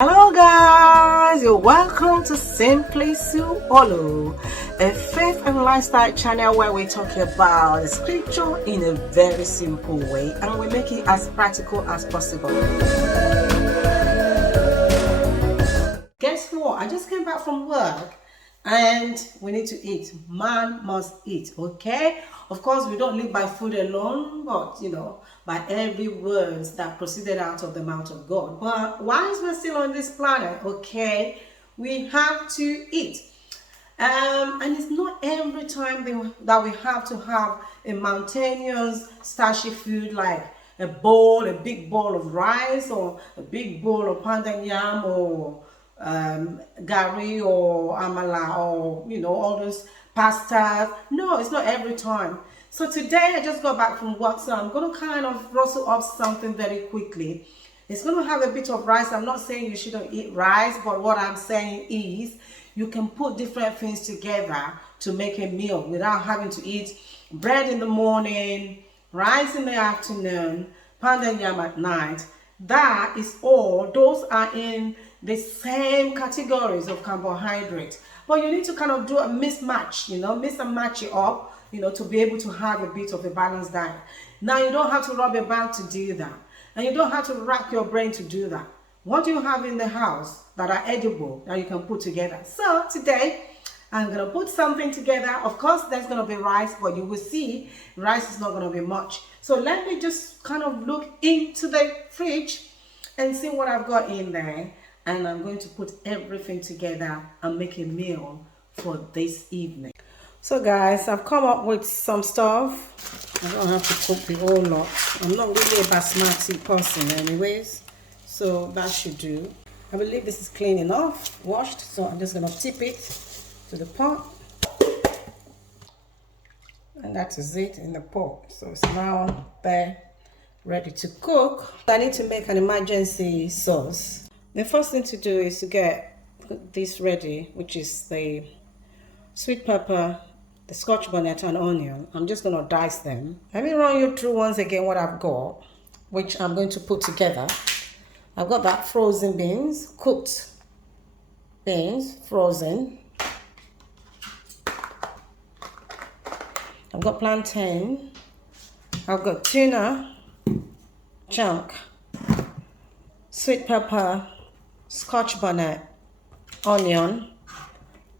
Hello guys, you're welcome to Simply Suolo, a faith and lifestyle channel where we talk about the scripture in a very simple way and we make it as practical as possible. Guess what? I just came back from work and we need to eat. Man must eat, okay? Of course, we don't live by food alone, but by every word that proceeded out of the mouth of God. But whilst we're still on this planet, okay, we have to eat. And it's not every time that we have to have a mountainous, starchy food like a big bowl of rice or a big bowl of pounded yam or gari or amala or all those pastas. No, it's not every time. So today I just got back from work, so I'm going to kind of rustle up something very quickly. It's going to have a bit of rice. I'm not saying you shouldn't eat rice, but what I'm saying is you can put different things together to make a meal without having to eat bread in the morning, rice in the afternoon, pounded yam at night. That is all. Those are in the same categories of carbohydrates. But you need to kind of do a mismatch, mix and match it up, to be able to have a bit of a balanced diet. Now, you don't have to rob a bank to do that. And you don't have to rack your brain to do that. What do you have in the house that are edible that you can put together? So today, I'm going to put something together. Of course, there's going to be rice, but you will see rice is not going to be much. So let me just kind of look into the fridge and see what I've got in there. And I'm going to put everything together and make a meal for this evening. So guys, I've come up with some stuff. I don't have to cook the whole lot. I'm not really a basmati person anyways, so that should do. I believe this is clean enough, washed, so I'm just gonna tip it to the pot. And that is it in the pot. So it's now there, ready to cook. I need to make an emergency sauce. The first thing to do is to get this ready, which is the sweet pepper, the scotch bonnet and onion. I'm just going to dice them. Let me run you through once again what I've got, which I'm going to put together. I've got that frozen beans, cooked beans, frozen. I've got plantain. I've got tuna, chunk, sweet pepper, scotch bonnet, onion.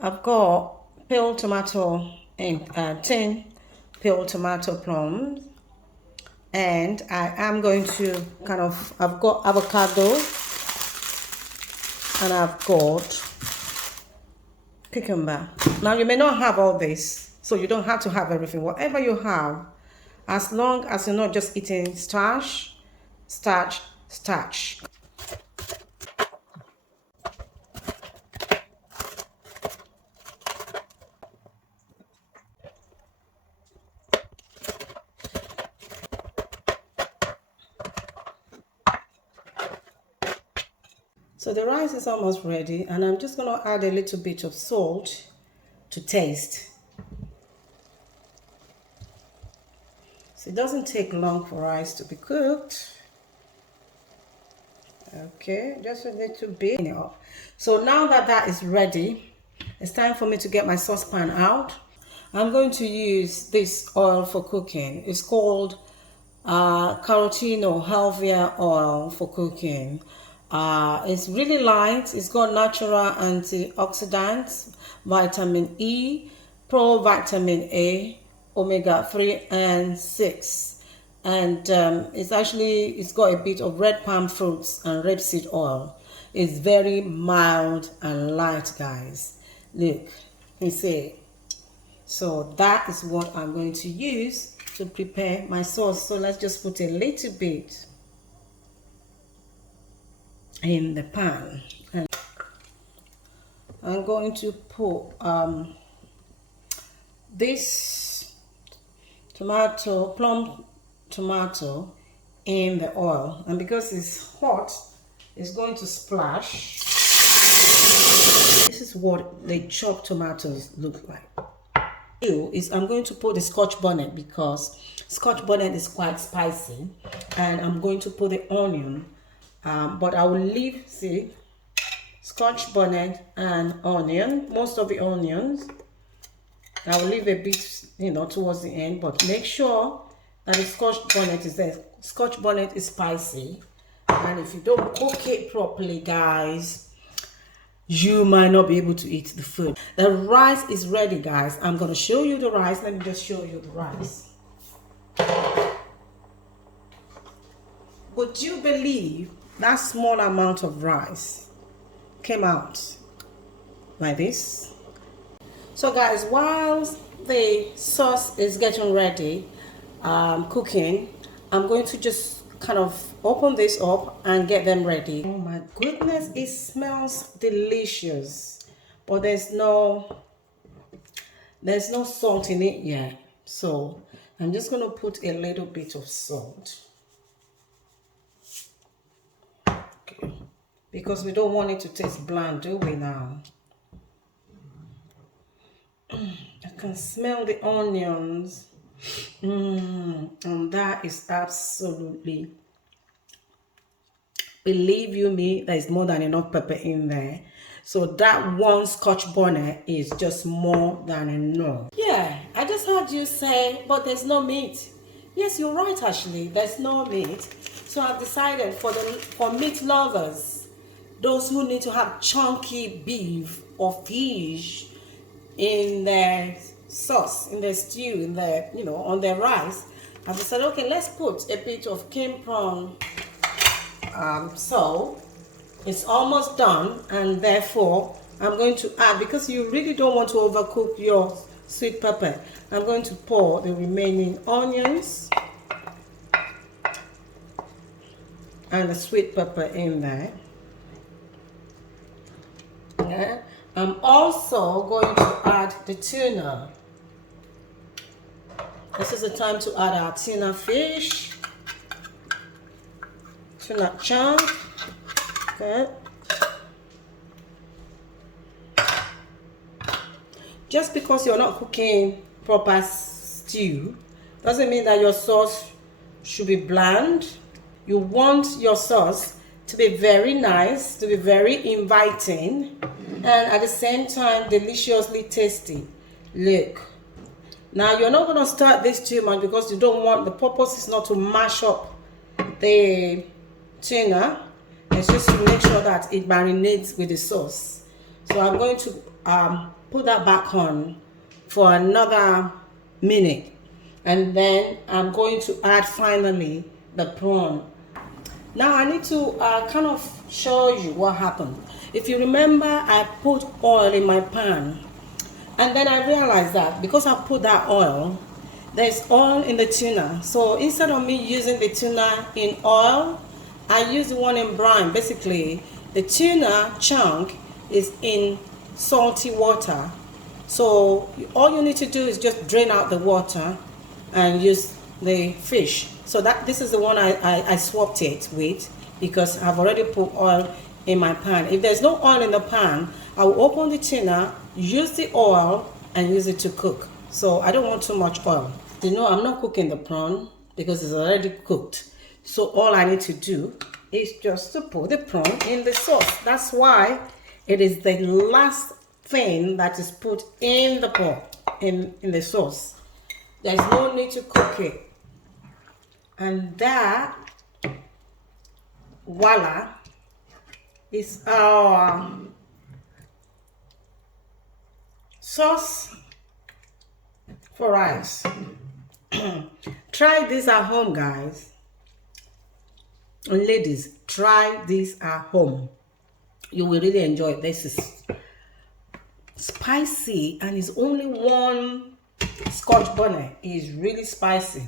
I've got peeled tomato and tin peeled tomato plums, and I am going to I've got avocado and I've got cucumber. Now you may not have all this, so you don't have to have everything. Whatever you have, as long as you're not just eating starch. So the rice is almost ready, and I'm just going to add a little bit of salt to taste. So it doesn't take long for rice to be cooked. Okay, just a little bit. So now that that is ready, it's time for me to get my saucepan out. I'm going to use this oil for cooking. It's called Carotino Helvia oil for cooking. It's really light. It's got natural antioxidants, vitamin E, provitamin A, omega-3 and 6, and it's got a bit of red palm fruits and rapeseed oil. It's very mild and light, guys. Look, you see. So that is what I'm going to use to prepare my sauce. So let's just put a little bit in the pan, and I'm going to put this plum tomato in the oil, and because it's hot, it's going to splash. This is what the chopped tomatoes look like. I'm going to put the scotch bonnet because scotch bonnet is quite spicy, and I'm going to put the onion, but I will leave, see, scotch bonnet and onion, most of the onions. I will leave a bit, you know, towards the end, but make sure that the scotch bonnet is there. Scotch bonnet is spicy, and if you don't cook it properly, guys, you might not be able to eat the food. The rice is ready, guys. I'm going to show you the rice. Let me just show you the rice. Would you believe that small amount of rice came out like this? So guys, while the sauce is getting ready, cooking, I'm going to just kind of open this up and get them ready. Oh my goodness, it smells delicious, but there's no salt in it yet. So I'm just going to put a little bit of salt. Okay. Because we don't want it to taste bland, do we now? I can smell the onions. And that is absolutely, believe you me, there is more than enough pepper in there. So that one scotch bonnet is just more than enough. Yeah, I just heard you say, but there's no meat. Yes, you're right, Ashley. There's no meat. So I've decided for meat lovers, those who need to have chunky beef or fish in their sauce, in their stew, in their, you know, on their rice, I've decided, okay, let's put a bit of cane prawn. So it's almost done, and therefore I'm going to add, because you really don't want to overcook your sweet pepper, I'm going to pour the remaining onions and the sweet pepper in there. Yeah. I'm also going to add the tuna. This is the time to add our tuna fish, tuna chunk. Okay. Just because you're not cooking proper stew doesn't mean that your sauce should be bland. You want your sauce to be very nice, to be very inviting, and at the same time deliciously tasty. Look, now you're not going to start this too much because you don't want, the purpose is not to mash up the tuna. It's just to make sure that it marinates with the sauce. So I'm going to put that back on for another minute, and then I'm going to add finally the prawn. Now I need to kind of show you what happened. If you remember, I put oil in my pan, and then I realized that because I put that oil, there's oil in the tuna. So instead of me using the tuna in oil, I use the one in brine. Basically, the tuna chunk is in salty water. So all you need to do is just drain out the water and use the fish. So this is the one I swapped it with, because I've already put oil in my pan. If there's no oil in the pan, I will open the tuna, use the oil, and use it to cook. So I don't want too much oil. You know, I'm not cooking the prawn because it's already cooked. So all I need to do is just to put the prawn in the sauce. That's why it is the last thing that is put in the pot, in the sauce. There's no need to cook it. And that, voila, is our sauce for rice. Try this at home, guys. And ladies, try this at home. You will really enjoy it. This is spicy, and it's only one scotch bonnet. It's really spicy.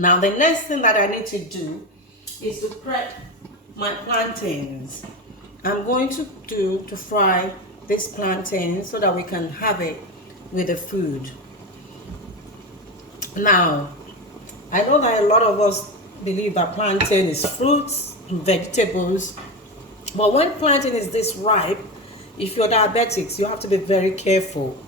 Now the next thing that I need to do is to prep my plantains. I'm going to fry this plantain so that we can have it with the food. Now, I know that a lot of us believe that plantain is fruits and vegetables, but when plantain is this ripe, if you're diabetics, you have to be very careful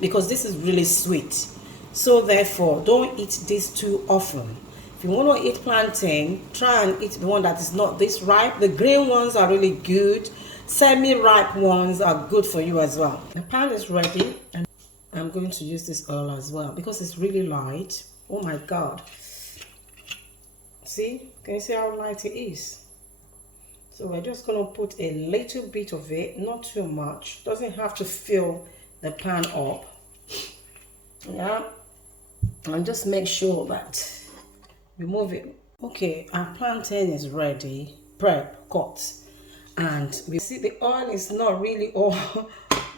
because this is really sweet. So therefore, don't eat this too often. If you want to eat plantain, try and eat the one that is not this ripe. The green ones are really good, Semi-ripe ones are good for you as well. The pan is ready, and I'm going to use this oil as well because it's really light. Oh my God. See, can you see how light it is? So we're just going to put a little bit of it, not too much. Doesn't have to fill the pan up. Yeah, and just make sure that we move it. Okay, our plantain is ready, prep, cut, and we see the oil is not really all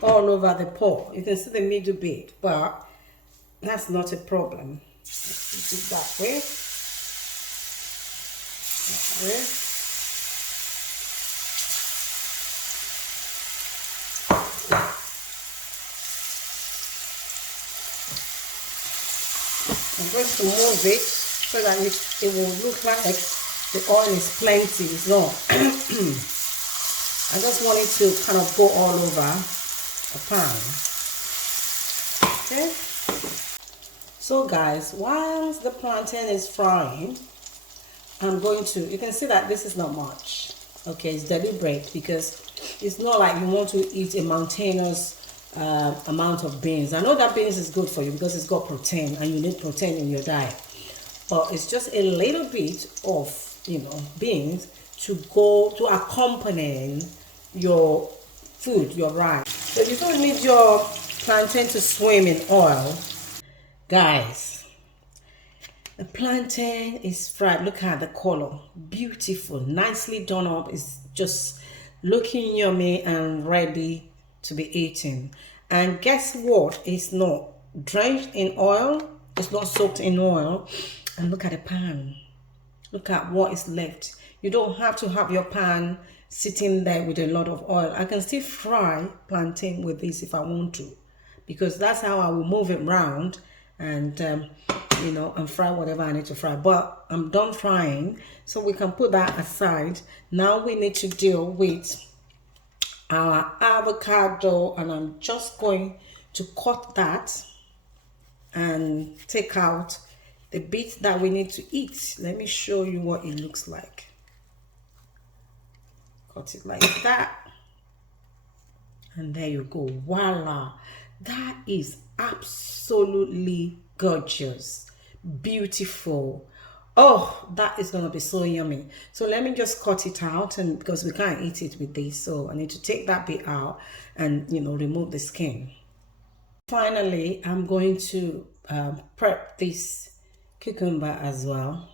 all over the pot. You can see the middle bit, but that's not a problem. Let's do it that way. Okay. I'm going to move it so that it will look like the oil is plenty. It's not. I just want it to kind of go all over the pan. Okay. So guys, whilst the plantain is frying, I'm going to, you can see that this is not much. Okay, it's deliberate because it's not like you want to eat a mountainous amount of beans. I know that beans is good for you because it's got protein and you need protein in your diet, but it's just a little bit of, you know, beans to go to accompany your food, your rice. So you don't need your plantain to swim in oil. Guys, the plantain is fried. Look at the color, beautiful, nicely done up. It's just looking yummy and ready to be eaten. And guess what? It's not drenched in oil. It's not soaked in oil. And look at the pan. Look at what is left. You don't have to have your pan sitting there with a lot of oil. I can still fry plantain with this if I want to, because that's how I will move it around and you know, and fry whatever I need to fry. But I'm done frying, so we can put that aside. Now we need to deal with our avocado, and I'm just going to cut that and take out the bit that we need to eat. Let me show you what it looks like. Cut it like that, and there you go. Voila, that is absolutely gorgeous, beautiful. Oh, that is gonna be so yummy. So let me just cut it out, and because we can't eat it with this, so I need to take that bit out and, you know, remove the skin. Finally, I'm going to prep this cucumber as well,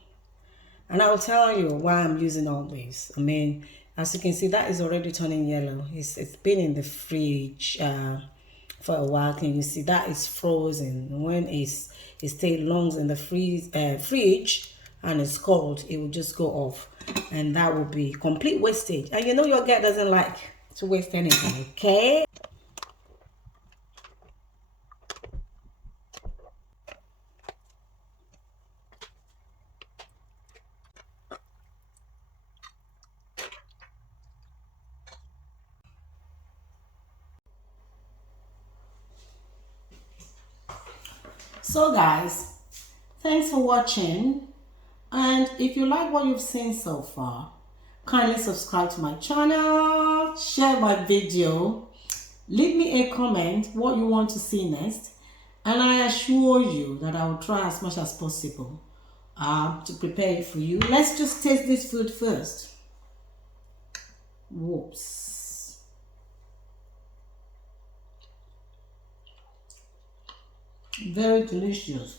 and I'll tell you why I'm using all this. I mean, as you can see, that is already turning yellow. It's been in the fridge for a while. Can you see that is frozen? When it stays long in the fridge and it's cold, it will just go off, and that will be complete wastage. And you know your girl doesn't like to waste anything. Okay. So guys, thanks for watching, and if you like what you've seen so far, kindly subscribe to my channel, share my video, leave me a comment what you want to see next, and I assure you that I will try as much as possible to prepare it for you. Let's just taste this food first. Whoops. Very delicious.